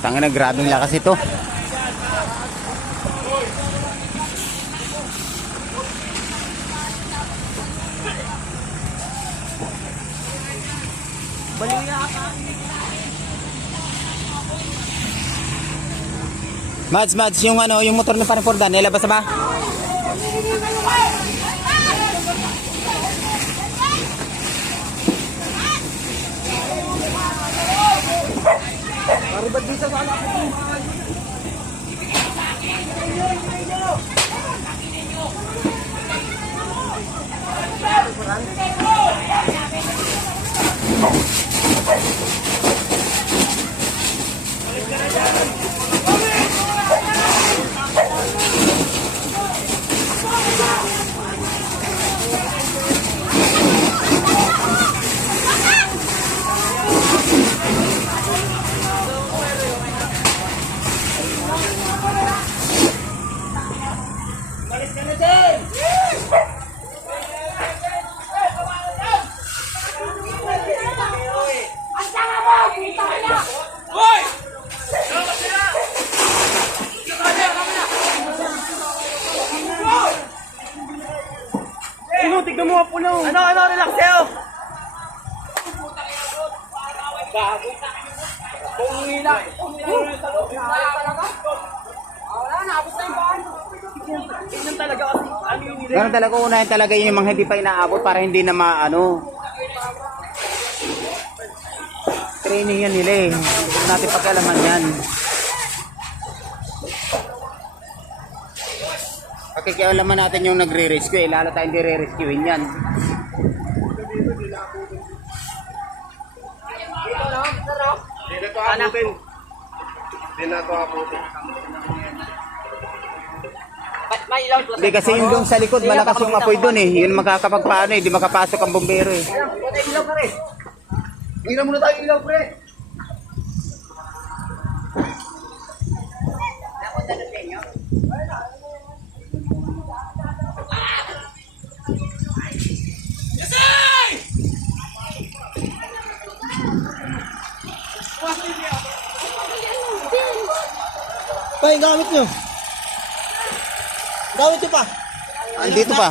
Tangina, grabing lakas ito. Mads, yung ano, yung motor na parang Fordan, nilabas na ba? Maribad dito sa anak ko. Tignan mo po lang. Ano, relax kayo. Bago. Pumila. Wala na, abot na yung bahan. Tignan talaga kasi. Ano yung nila? Ganun talaga, unahin talaga yung mga hindi pa inaabot para hindi na maano. Training yan nila eh. Hindi natin pagkalaman yan. Pakikialaman natin yung nagre-rescue eh. Lalo tayo hindi re-rescuein yan. Hindi na ito abutin. Hindi kasi yung doon sa likod, malakas yung apoy doon eh. Yun makakapagpaano eh. Di makapasok ang bombero eh. Ilaw ka rin. Ilaw muna tayo, ilaw pre. Pa, gamit nyo. Gamit nyo pa. Andito pa.